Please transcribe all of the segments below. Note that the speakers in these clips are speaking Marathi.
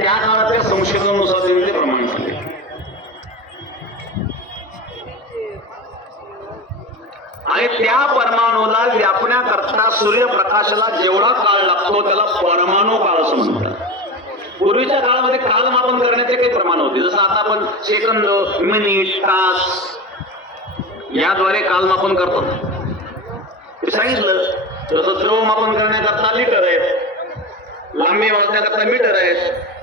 त्या काळातल्या संशोधनानुसार त्यांनी ते प्रमाण केले आणि त्या परमाणूला व्यापण्याकरता सूर्यप्रकाशाला जेवढा काळ लागतो त्याला परमाणू काळ असं म्हणतात. पूर्वीच्या काळामध्ये कालमापन करण्याचे काही प्रमाण होते. जसं आता आपण सेकंद मिनिट तास याद्वारे कालमापन करतो. ते सांगितलं जसं द्रव मापन करण्याकरता लिटर आहेत लांबी वाजण्याकरता मीटर आहेत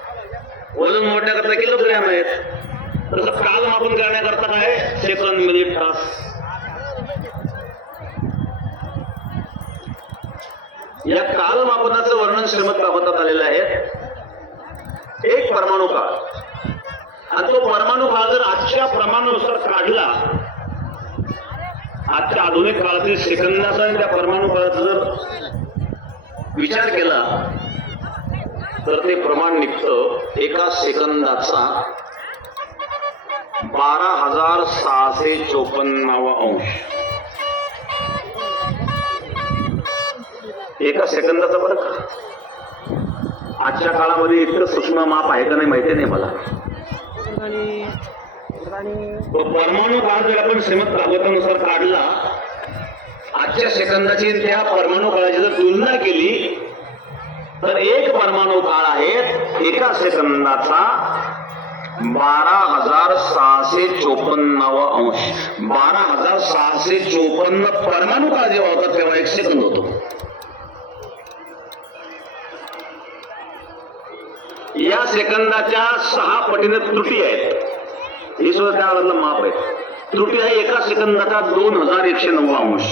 वजन मोडण्याकरता किलोग्रॅम आहेत? तसं कालमापन करण्याकरता काय? आहे? सेकंद मिनिट तास. या कालमापनाचं वर्णन श्रीमद भागवतात आलेलं आहे. एक परमाणू काळ. आणि तो परमाणू काळ जर आजच्या प्रमाणानुसार काढला आजच्या आधुनिक काळातील सेकंदाचा आणि त्या परमाणू काळाचा जर विचार केला तर ते प्रमाण निघतं एका सेकंदाचा बारा हजार सहाशे चोपन्नावा अंश. एका सेकंदाचा फरक आजच्या काळामध्ये इतकं सूक्ष्म माप आहे का नाही माहिती नाही मला. परमाणू काळ जर आपण श्रीमद भागवतानुसार काढला आजच्या सेकंदाची त्या परमाणू काळाची जर तुलना केली तर एक परमाणू काळ आहे एका सेकंदाचा बारा हजार सहाशे चोपन्नावा अंश. बारा हजार सहाशे चोपन्न परमाणू काळ जेव्हा होता तेव्हा एक सेकंद होतो. या सेकंदाच्या सहा पटीने त्रुटी आहेत. हे सुद्धा त्या माप आहे. त्रुटी आहे एका सेकंदाचा दोन हजार एकशे नव्वद अंश.